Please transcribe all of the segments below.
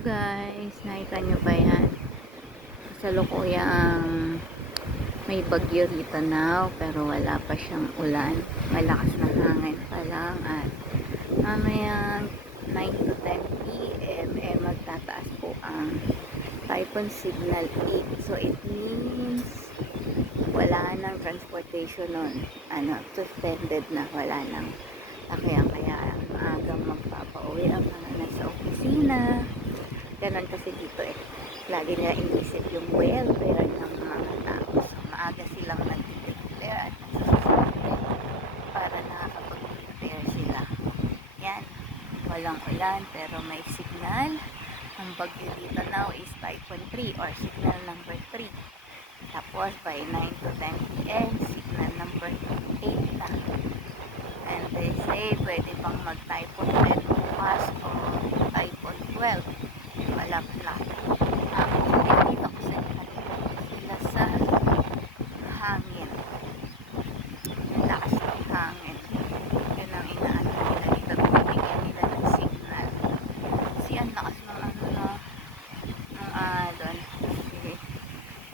Guys, nakita nyo ba yan? Kasalukuyang may bagyo rito now, pero wala pa siyang ulan. Malakas na hangin pa lang at mamayang 9 to 10 p.m. Magtataas po ang typhoon signal 8. So it means wala nang transportation nun. Suspended na, wala nang. Kaya maagang magpapauwi ang mga nasa opisina. Ganon kasi dito lagi nila inisip yung welfare ng mga tao. So maaga silang nag-prepare at nagsususpend para nakakapag-prepare sila. Yan, walang ulan pero may signal. Ang bagyo dito now is typhoon 3 or signal number 3. Tapos by 9 to 10 p.m. signal number 8 na. And they say pwede pang mag-typhoon 10 bukas o typhoon 12. Wala pala. Dito ko sa sila sa hangin. Lakas ng hangin. Yun ang inaano nila dito. Binigyan nila ng signal. Kasi ang lakas ng ng alon.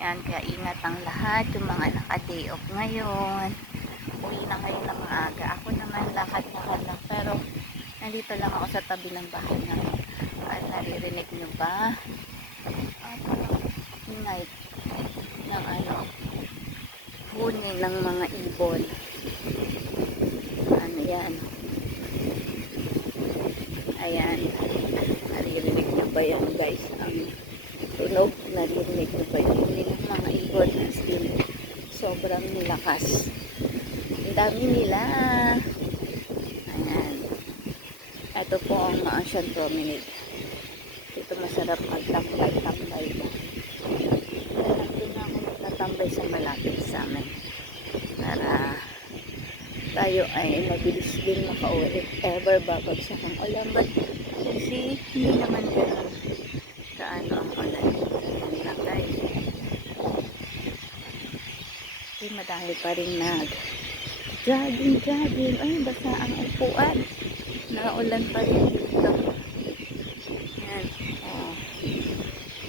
Yan, kaya ingat ang lahat. Yung mga naka-day off ngayon. Uwi na kayo ng maaga. Ako naman lakad-lakad lang. Pero nandito lang ako sa tabi ng bahay namin. At naririnig nyo ba? At night ng huni ng mga ibon. Ano yan? Ayan. Naririnig nyo ba yan guys? Ang tunog. Naririnig nyo ba yung huni ng mga ibon? As in, sobrang nilakas. Ang dami nila. Ayan. Ito po ang Maasyang Promenade. Dito masarap magtambay-tambay na. Kaya nandun na ako magtatambay sa malapit sa amin. Para tayo ay mabilis din makauwi if ever babagsak ang ulan. But kasi hindi naman gano'n kaano ang ulan. Ayan lang guys. Kasi madami pa rin jogging. Ay, basa ang upuan. Naulan pa rin dito. Yan.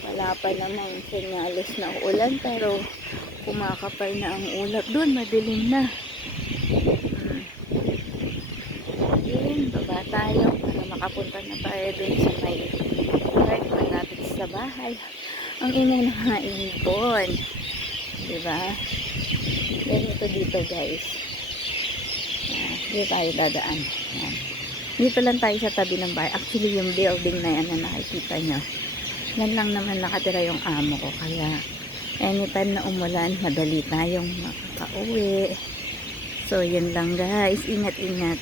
Wala pa namang senyales na ulan pero kumakapal na ang ulap. Doon, madilim na. Yun, baba tayo para makapunta na tayo doon sa may park malapit sa bahay. Ang ingay ng mga ibon. Diba? Yan ito dito guys. Dito tayo dadaan. Yan. Dito lang tayo sa tabi ng bahay. Actually, yung building na yan na nakikita nyo. Yan lang naman nakatira yung amo ko. Kaya, anytime na umulan, madali tayong makakauwi. So, yun lang guys. Ingat-ingat.